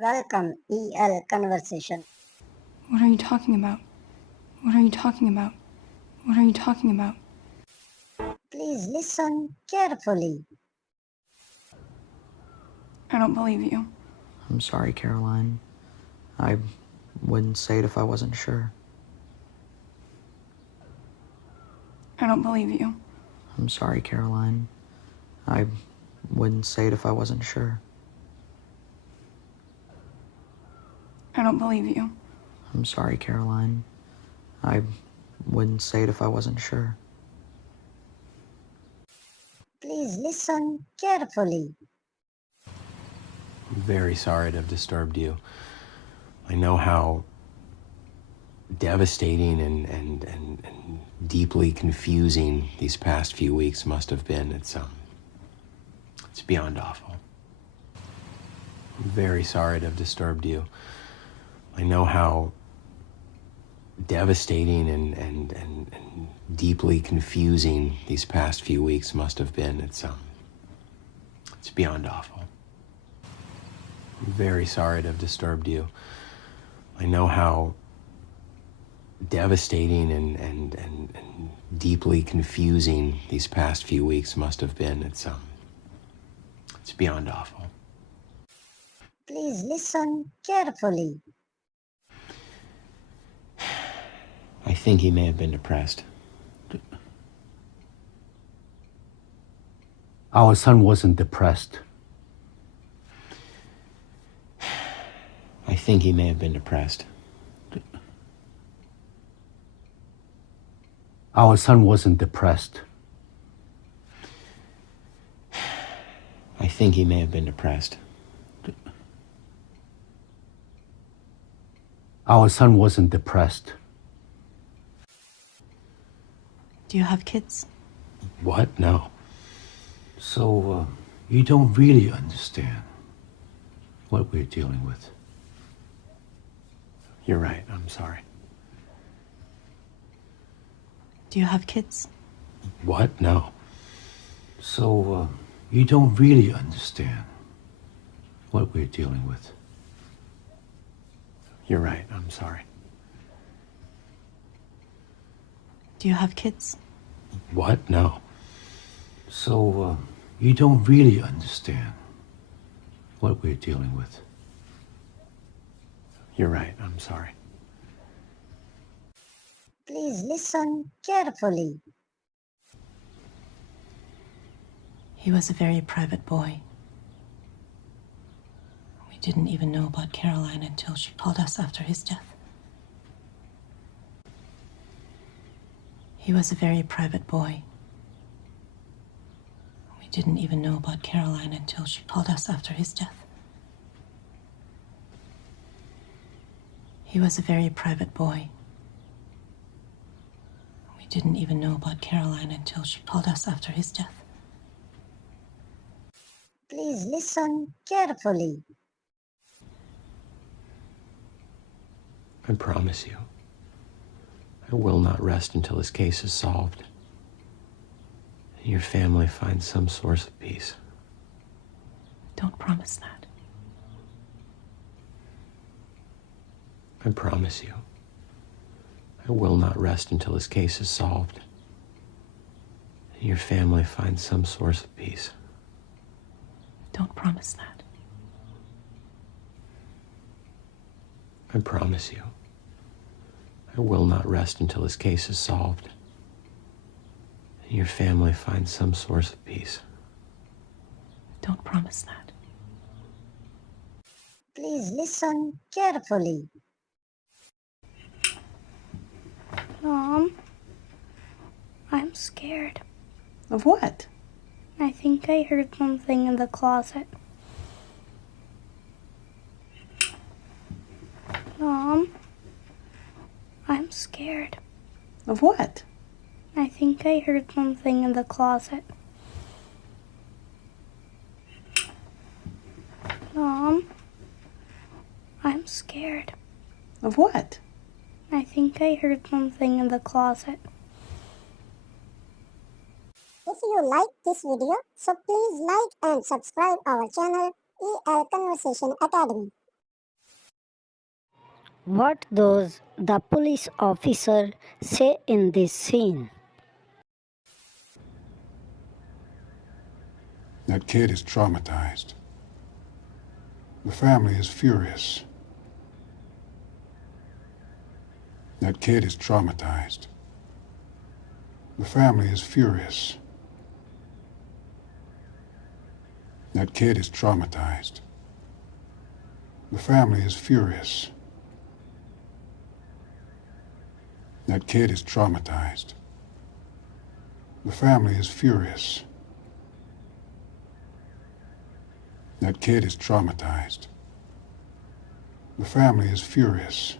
Welcome, EL Conversation. What are you talking about? What are you talking about? What are you talking about? Please listen carefully. I don't believe you. I'm sorry, Caroline. I wouldn't say it if I wasn't sure. I don't believe you. I'm sorry, Caroline. I wouldn't say it if I wasn't sure. I don't believe you. I'm sorry, Caroline. I wouldn't say it if I wasn't sure. Please listen carefully. I'm very sorry to have disturbed you. I know how devastating and deeply confusing these past few weeks must have been. It's beyond awful. I'm very sorry to have disturbed you. I know how devastating and deeply confusing these past few weeks must have been. It's beyond awful. I'm very sorry to have disturbed you. I know how devastating and deeply confusing these past few weeks must have been. It's beyond awful. Please listen carefully. I think he may have been depressed. Our son wasn't depressed. I think he may have been depressed. Our son wasn't depressed. I think he may have been depressed. Our son wasn't depressed. Do you have kids? What? No. So, you don't really understand what we're dealing with. You're right. I'm sorry. Do you have kids? What? No. So, you don't really understand what we're dealing with. You're right. I'm sorry. Do you have kids? What? No. So, you don't really understand what we're dealing with. You're right. I'm sorry. Please listen carefully. He was a very private boy. We didn't even know about Caroline until she called us after his death. He was a very private boy. We didn't even know about Caroline until she called us after his death. He was a very private boy. We didn't even know about Caroline until she called us after his death. Please listen carefully. I promise you, I will not rest until this case is solved and your family finds some source of peace. Don't promise that. I promise you, I will not rest until this case is solved and your family finds some source of peace. Don't promise that. I promise you, I will not rest until this case is solved and your family finds some source of peace. Don't promise that. Please listen carefully. Mom, I'm scared. Of what? I think I heard something in the closet. Mom, I'm scared. Of what? I think I heard something in the closet. Mom, I'm scared. Of what? I think I heard something in the closet. If you like this video, so please like and subscribe our channel EL Conversation Academy. What does the police officer say in this scene? That kid is traumatized. The family is furious. That kid is traumatized. The family is furious. That kid is traumatized. The family is furious. That kid is traumatized. The family is furious. That kid is traumatized. The family is furious.